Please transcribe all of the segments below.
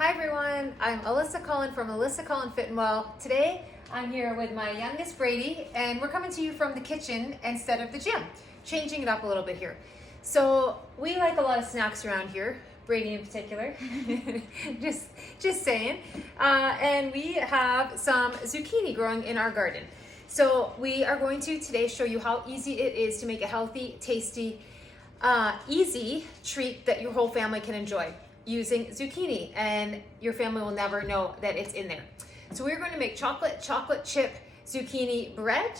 Hi everyone, I'm Alyssa Cullen from Alyssa Cullen Fit and Well. Today I'm here with my youngest Brady and we're coming to you from the kitchen instead of the gym, changing it up a little bit here. So we like a lot of snacks around here, Brady in particular, just saying. And we have some zucchini growing in our garden. So we are going to today show you how easy it is to make a healthy, tasty, easy treat that your whole family can enjoy using zucchini, and your family will never know that it's in there. So we're going to make chocolate chip zucchini bread,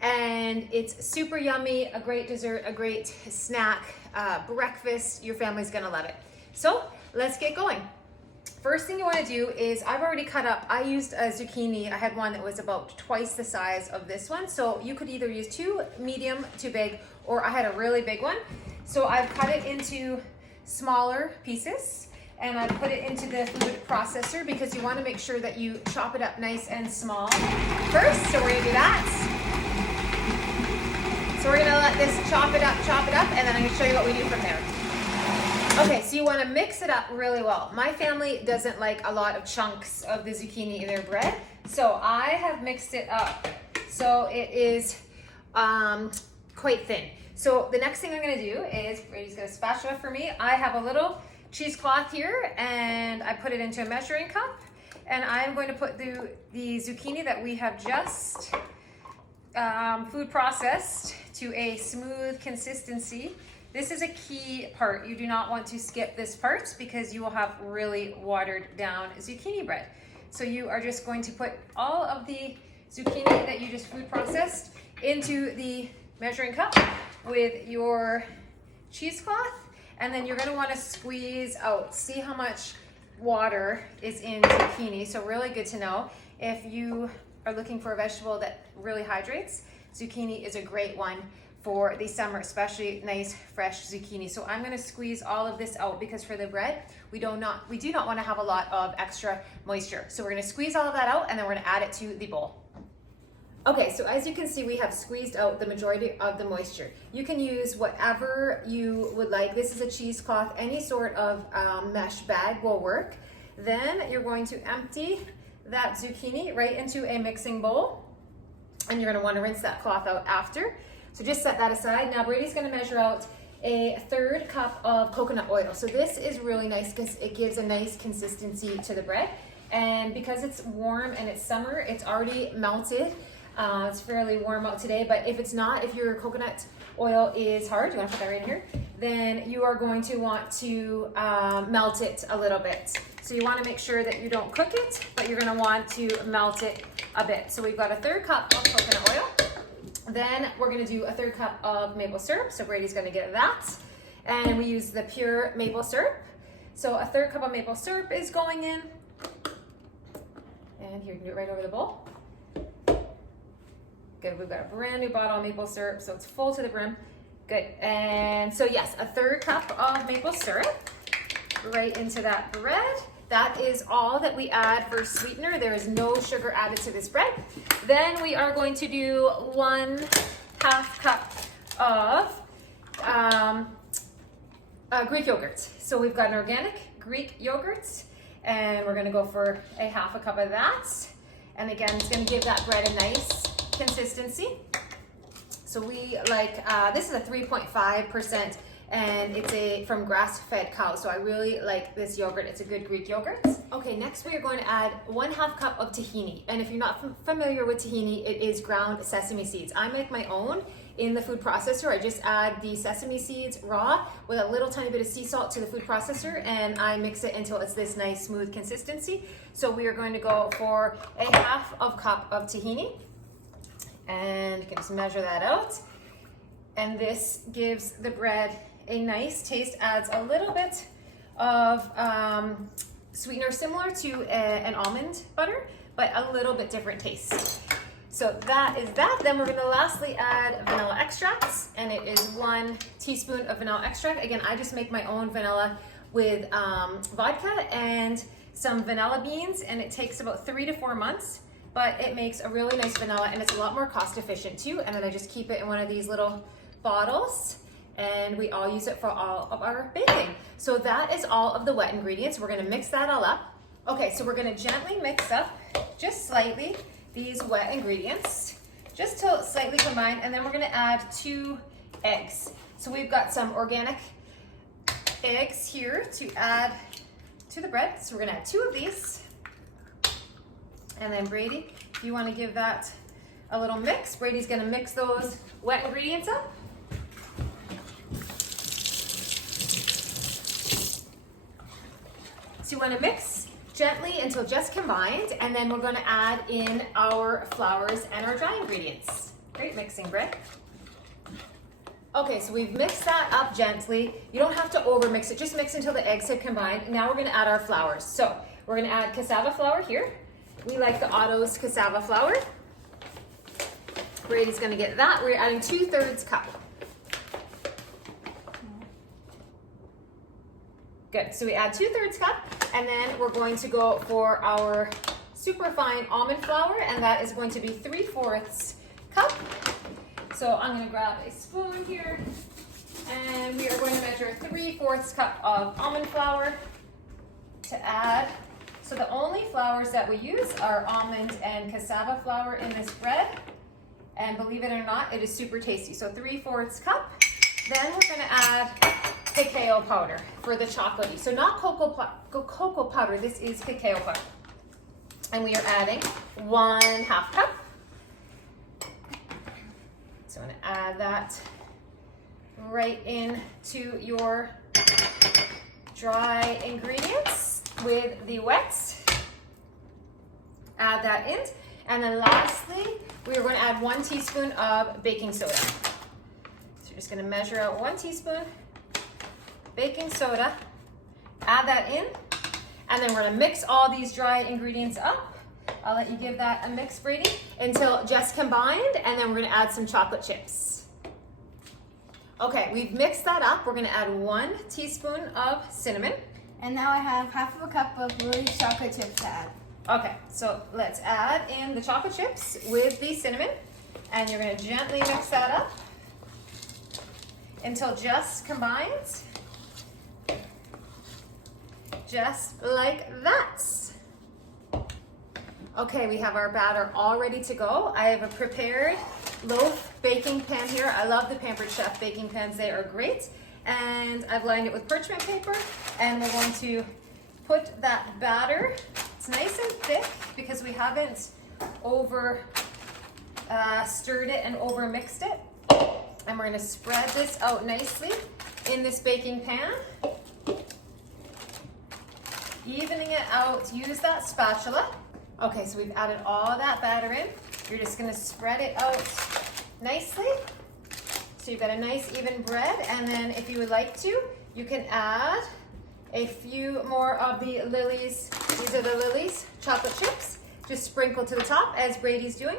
and it's super yummy, a great dessert, a great snack, breakfast. Your family's gonna love it. So let's get going. First thing you want to do is, I've already cut up, I used a zucchini. I had one that was about twice the size of this one, so you could either use two medium, too big, or I had a really big one. So I've cut it into smaller pieces and I put it into the food processor because you want to make sure that you chop it up nice and small first. So we're gonna do that. So we're gonna let this chop it up, and then I'm gonna show you what we do from there. Okay, so you want to mix it up really well. My family doesn't like a lot of chunks of the zucchini in their bread, so I have mixed it up so it is quite thin. So the next thing I'm gonna do is, Brady's gonna spatula for me. I have a little cheesecloth here and I put it into a measuring cup, and I'm going to put the zucchini that we have just food processed to a smooth consistency. This is a key part. You do not want to skip this part because you will have really watered down zucchini bread. So you are just going to put all of the zucchini that you just food processed into the measuring cup with your cheesecloth, and then you're going to want to squeeze out. See how much water is in zucchini. So really good to know if you are looking for a vegetable that really hydrates. Zucchini is a great one for the summer, especially nice fresh zucchini. So I'm going to squeeze all of this out because for the bread we do not want to have a lot of extra moisture. So we're going to squeeze all of that out and then we're going to add it to the bowl. Okay, so as you can see, we have squeezed out the majority of the moisture. You can use whatever you would like. This is a cheesecloth, any sort of mesh bag will work. Then you're going to empty that zucchini right into a mixing bowl, and you're going to want to rinse that cloth out after. So just set that aside. Now Brady's going to measure out a 1/3 cup of coconut oil. So this is really nice because it gives a nice consistency to the bread, and because it's warm and it's summer, it's already melted. It's fairly warm out today, but if it's not, if your coconut oil is hard, you want to put that right in here, then you are going to want to melt it a little bit. So you want to make sure that you don't cook it, but you're going to want to melt it a bit. So we've got a 1/3 cup of coconut oil. Then we're going to do a 1/3 cup of maple syrup. So Brady's going to get that. And we use the pure maple syrup. So a 1/3 cup of maple syrup is going in. And here, you can do it right over the bowl. Good, we've got a brand new bottle of maple syrup, so it's full to the brim. Good, and so yes, a 1/3 cup of maple syrup right into that bread. That is all that we add for sweetener. There is no sugar added to this bread. Then we are going to do 1/2 cup of Greek yogurt. So we've got an organic Greek yogurt, and we're gonna go for a 1/2 cup of that. And again, it's gonna give that bread a nice consistency. So we like, this is a 3.5%, and it's from grass-fed cow. So I really like this yogurt. It's a good Greek yogurt. Okay, next we are going to add 1/2 cup of tahini. And if you're not familiar with tahini, it is ground sesame seeds. I make my own in the food processor. I just add the sesame seeds raw with a little tiny bit of sea salt to the food processor, and I mix it until it's this nice smooth consistency. So we are going to go for a 1/2 cup of tahini. And you can just measure that out. And this gives the bread a nice taste, adds a little bit of sweetener similar to an almond butter, but a little bit different taste. So that is that. Then we're gonna lastly add vanilla extracts, and it is 1 teaspoon of vanilla extract. Again, I just make my own vanilla with vodka and some vanilla beans, and it takes about 3 to 4 months. But it makes a really nice vanilla, and it's a lot more cost efficient too. And then I just keep it in one of these little bottles, and we all use it for all of our baking. So that is all of the wet ingredients. We're gonna mix that all up. Okay, so we're gonna gently mix up, just slightly, these wet ingredients, just till it's slightly combined, and then we're gonna add 2 eggs. So we've got some organic eggs here to add to the bread. So we're gonna add 2 of these. And then Brady, if you wanna give that a little mix, Brady's gonna mix those wet ingredients up. So you wanna mix gently until just combined, and then we're gonna add in our flours and our dry ingredients. Great mixing, Brett. Okay, so we've mixed that up gently. You don't have to over mix it, just mix until the eggs have combined. Now we're gonna add our flours. So we're gonna add cassava flour here. We like the Otto's cassava flour. Brady's gonna get that. We're adding 2/3 cup. Good, so we add 2/3 cup, and then we're going to go for our super fine almond flour, and that is going to be 3/4 cup. So I'm gonna grab a spoon here, and we are going to measure 3/4 cup of almond flour to add. So the only flours that we use are almond and cassava flour in this bread, and believe it or not, it is super tasty. So 3/4 cup. Then we're gonna add cacao powder for the chocolatey. So not cocoa powder, this is cacao powder. And we are adding 1/2 cup. So I'm gonna add that right into your dry ingredients with the wets. Add that in. And then lastly, we are going to add 1 teaspoon of baking soda. So you're just gonna measure out 1 teaspoon baking soda, add that in, and then we're gonna mix all these dry ingredients up. I'll let you give that a mix, Brady, until just combined, and then we're gonna add some chocolate chips. Okay, we've mixed that up. We're gonna add 1 teaspoon of cinnamon. And now I have 1/2 cup of Lily's chocolate chips to add. Okay, so let's add in the chocolate chips with the cinnamon, and you're gonna gently mix that up until just combined. Just like that. Okay, we have our batter all ready to go. I have a prepared loaf baking pan here. I love the Pampered Chef baking pans. They are great. And I've lined it with parchment paper, and we're going to put that batter. It's nice and thick because we haven't over stirred it and over mixed it. And we're gonna spread this out nicely in this baking pan. Evening it out, use that spatula. Okay, so we've added all that batter in. You're just gonna spread it out nicely. So you've got a nice even bread, and then if you would like to, you can add a few more of the Lily's, these are the Lily's chocolate chips. Just sprinkle to the top as Brady's doing.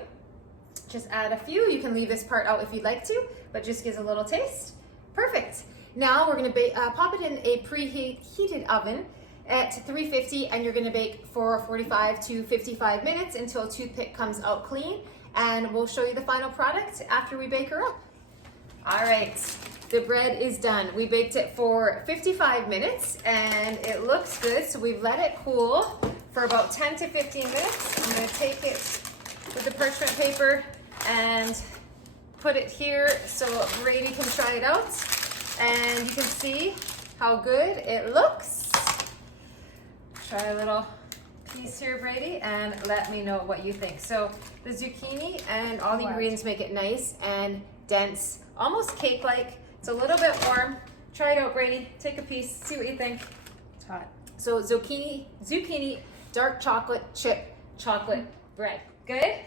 Just add a few. You can leave this part out if you'd like to, but just gives a little taste. Perfect. Now we're gonna pop it in a preheated oven at 350, and you're gonna bake for 45 to 55 minutes until a toothpick comes out clean, and we'll show you the final product after we bake her up. All right, the bread is done. We baked it for 55 minutes and it looks good. So we've let it cool for about 10 to 15 minutes. I'm gonna take it with the parchment paper and put it here so Brady can try it out. And you can see how good it looks. Try a little piece here, Brady, and let me know what you think. So the zucchini and all the ingredients make it nice and dense, almost cake-like. It's a little bit warm. Try it out, Brady. Take a piece, see what you think. It's hot. So zucchini, dark chocolate chip chocolate bread. Good?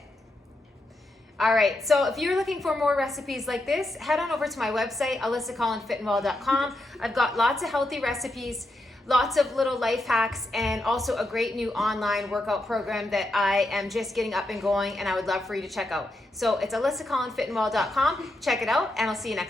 All right, so if you're looking for more recipes like this, head on over to my website, alyssacollinfitandwell.com. I've got lots of healthy recipes, lots of little life hacks, and also a great new online workout program that I am just getting up and going, and I would love for you to check out. So it's alyssacollinfitandwell.com. Check it out, and I'll see you next time.